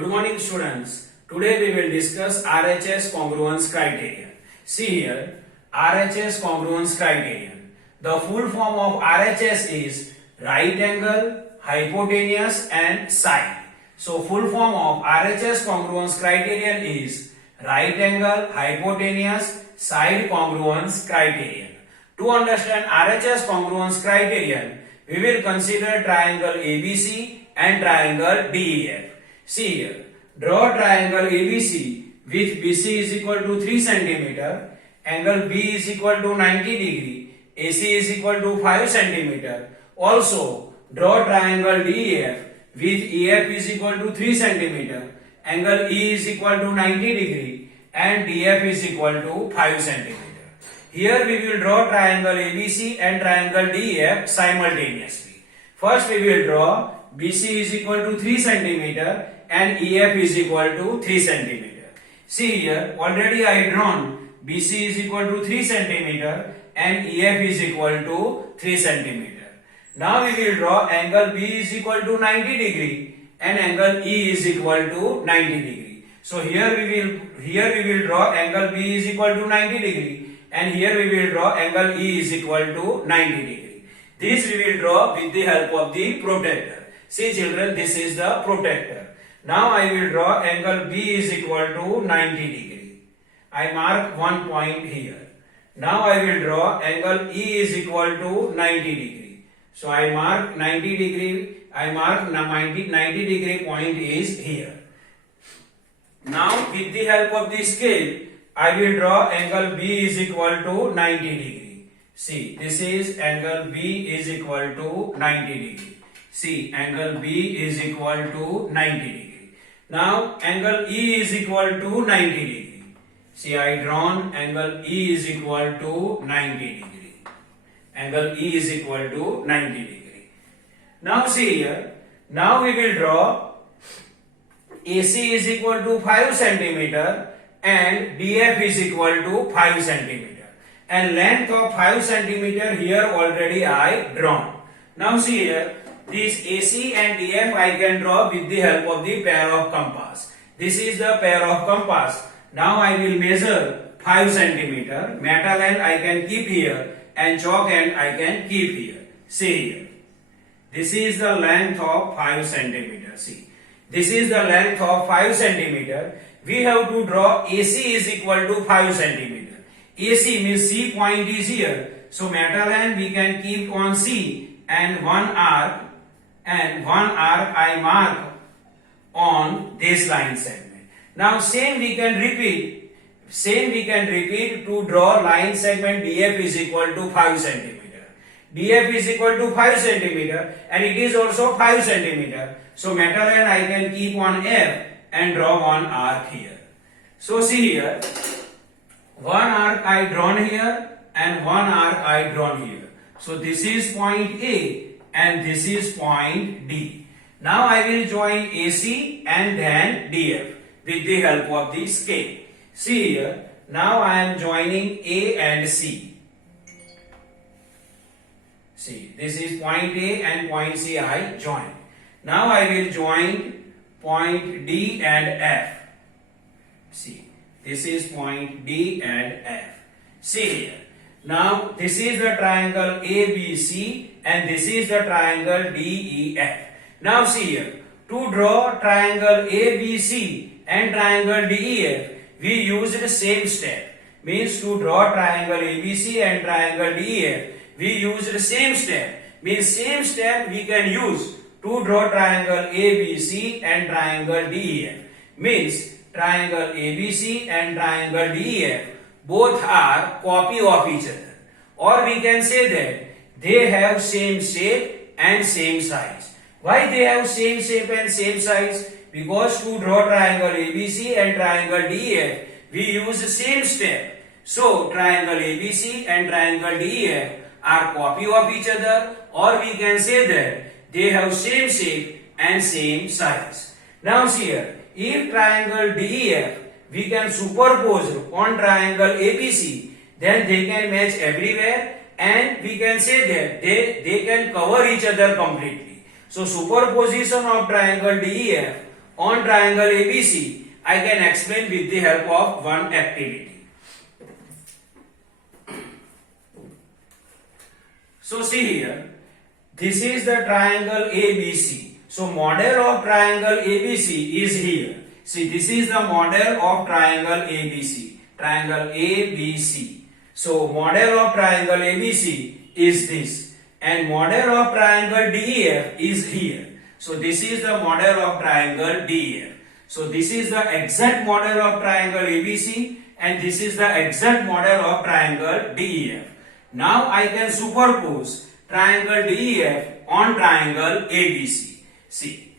Good morning students. Today we will discuss RHS congruence criterion. See here, RHS congruence criterion. The full form of RHS is right angle, hypotenuse and side. So full form of RHS congruence criterion is right angle, hypotenuse, side congruence criterion. To understand RHS congruence criterion, we will consider triangle ABC and triangle DEF. See here, draw triangle ABC with BC is equal to 3 cm, angle B is equal to 90 degree, AC is equal to 5 cm. Also, draw triangle DEF with EF is equal to 3 cm, angle E is equal to 90 degree and DF is equal to 5 cm. Here we will draw triangle ABC and triangle DEF simultaneously. First we will draw BC is equal to 3 cm and EF is equal to 3 cm. See here, already I drawn BC is equal to 3 cm and EF is equal to 3 cm. Now we will draw angle B is equal to 90 degree and angle E is equal to 90 degree. So here we will draw angle B is equal to 90 degree and here we will draw angle E is equal to 90 degree. This we will draw with the help of the protractor. See children, this is the protractor. Now I will draw angle B is equal to 90 degree. I mark one point here. Now I will draw angle E is equal to 90 degree. So I mark 90 degree. I mark 90 degree point is here. Now with the help of the scale, I will draw angle B is equal to 90 degree. See, this is angle B is equal to 90 degree. See, angle B is equal to 90 degree. Now, angle E is equal to 90 degree. See, I drawn angle E is equal to 90 degree. Angle E is equal to 90 degree. Now, see here. Now, we will draw AC is equal to 5 cm and DF is equal to 5 cm. And length of 5 cm here already I drawn. Now, see here. This AC and DF I can draw with the help of the pair of compass. This is the pair of compass. Now I will measure 5 cm. Metal end I can keep here and chalk end I can keep here. See here. This is the length of 5 cm. See. This is the length of 5 cm. We have to draw AC is equal to 5 cm. AC means C point is here. So metal end we can keep on C and one arc I mark on this line segment. Now same we can repeat to draw line segment DF is equal to 5 cm. DF is equal to 5 cm and it is also 5 cm. So metal end I can keep on F and draw one arc here. So see here, one arc I drawn here and one arc I drawn here. So this is point A and this is point D. Now I will join AC and then DF with the help of the scale. See here, now I am joining A and C. See, this is point A and point C I join. Now I will join point D and F. See, this is point D and F. See here. Now this is the triangle ABC and this is the triangle DEF. Now see here, to draw triangle ABC and triangle DEF, we use the same step. Means to draw triangle ABC and triangle DEF, we use the same step. Means same step we can use to draw triangle ABC and triangle DEF. Means triangle ABC and triangle DEF both are copy of each other, or we can say that they have same shape and same size. Why they have same shape and same size? Because to draw triangle ABC and triangle DEF we use the same step. So triangle ABC and triangle DEF are copy of each other, or we can say that they have same shape and same size. Now see here, if triangle DEF we can superpose on triangle ABC, then they can match everywhere and we can say that they can cover each other completely. So superposition of triangle DEF on triangle ABC, I can explain with the help of one activity. So see here, this is the triangle ABC. So model of triangle ABC is here. See, this is the model of triangle ABC. Triangle ABC. So model of triangle ABC is this, and model of triangle DEF is here. So this is the model of triangle DEF. So this is the exact model of triangle ABC, and this is the exact model of triangle DEF. Now I can superpose triangle DEF on triangle ABC. See,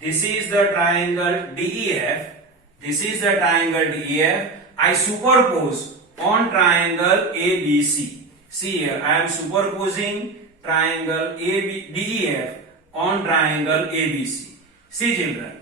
this is the triangle DEF. This is the triangle DEF. I superpose on triangle ABC. See here, I am superposing triangle DEF on triangle ABC. See children,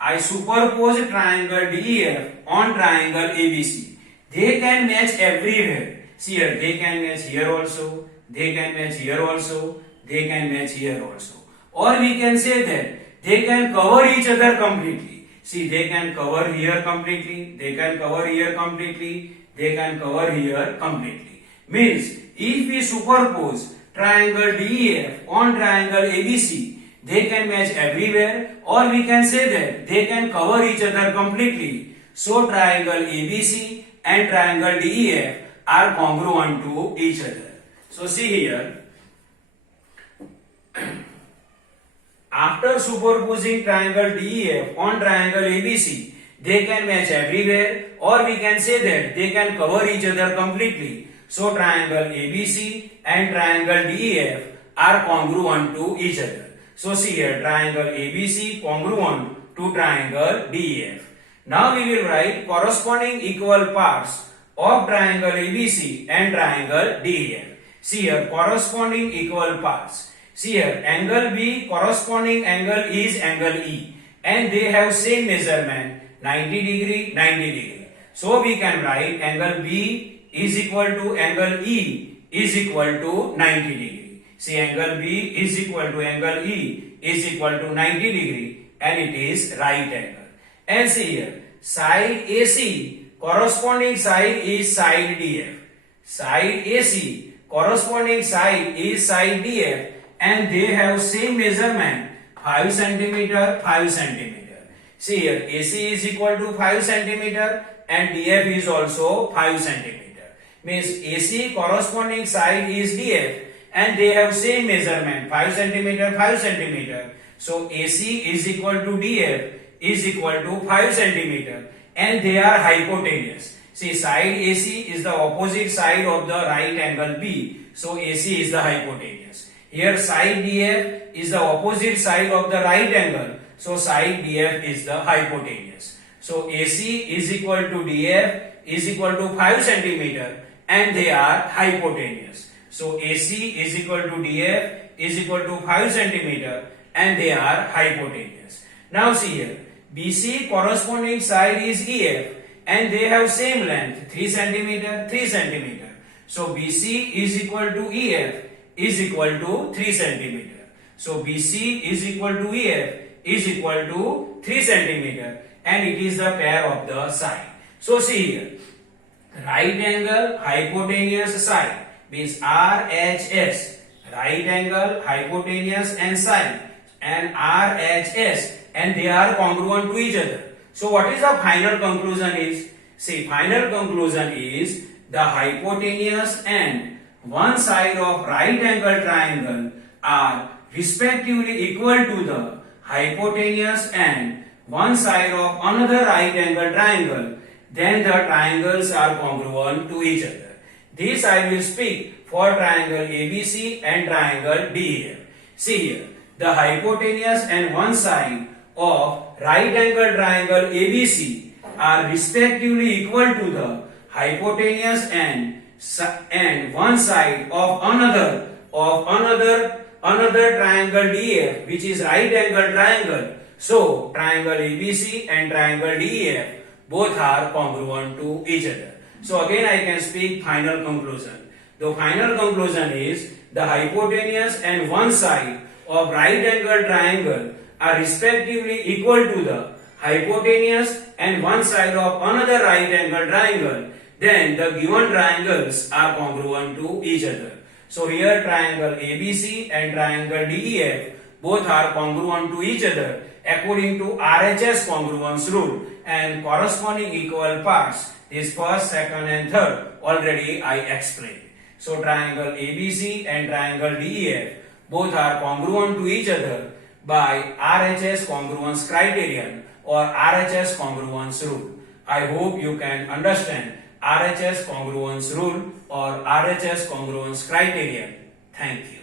I superpose triangle DEF on triangle ABC. They can match everywhere. See here, they can match here also, they can match here also, they can match here also. Or we can say that they can cover each other completely. See, they can cover here completely, they can cover here completely, they can cover here completely. Means, if we superpose triangle DEF on triangle ABC, they can match everywhere, or we can say that they can cover each other completely. So triangle ABC and triangle DEF are congruent to each other. So see here, after superposing triangle DEF on triangle ABC, they can match everywhere, or we can say that they can cover each other completely. So triangle ABC and triangle DEF are congruent to each other. So see here, triangle ABC congruent to triangle DEF. Now we will write corresponding equal parts of triangle ABC and triangle DEF. See here, corresponding equal parts. See here, angle B corresponding angle is angle E, and they have same measurement, 90 degree, 90 degree. So we can write angle B is equal to angle E is equal to 90 degree. See, angle B is equal to angle E is equal to 90 degree, and it is right angle. And see here, side AC corresponding side is side DF. Side AC corresponding side is side DF, and they have same measurement, 5 centimeter, 5 centimeter. See here, AC is equal to 5 centimeter and DF is also 5 centimeter. Means AC corresponding side is DF, and they have same measurement, 5 centimeter, 5 centimeter. So AC is equal to DF is equal to 5 centimeter, and they are hypotenuse. See, side AC is the opposite side of the right angle B, so AC is the hypotenuse. Here side DF is the opposite side of the right angle, so side DF is the hypotenuse. So AC is equal to DF is equal to 5 centimeter, and they are hypotenuse. So AC is equal to DF is equal to 5 centimeter, and they are hypotenuse. Now see here, BC corresponding side is EF, and they have same length, 3 centimeter, 3 centimeter. So BC is equal to EF is equal to 3 centimeter. So BC is equal to EF is equal to 3 centimeter, and it is the pair of the side. So see here, right angle hypotenuse side means RHS, right angle hypotenuse and side, and RHS, and they are congruent to each other. So what is the final conclusion is? See, final conclusion is the hypotenuse and one side of right angle triangle are respectively equal to the hypotenuse and one side of another right angle triangle, then the triangles are congruent to each other. This I will speak for triangle ABC and triangle DEF. See here, the hypotenuse and one side of right angle triangle ABC are respectively equal to the hypotenuse and one side of another triangle DF, which is right angle triangle. So triangle ABC and triangle DEF both are congruent to each other. So again I can speak final conclusion. The final conclusion is the hypotenuse and one side of right angle triangle are respectively equal to the hypotenuse and one side of another right angle triangle, then the given triangles are congruent to each other. So here triangle ABC and triangle DEF both are congruent to each other according to RHS congruence rule, and corresponding equal parts is first, second and third already I explained. So triangle ABC and triangle DEF both are congruent to each other by RHS congruence criterion or RHS congruence rule. I hope you can understand RHS congruence rule or RHS congruence criterion. Thank you.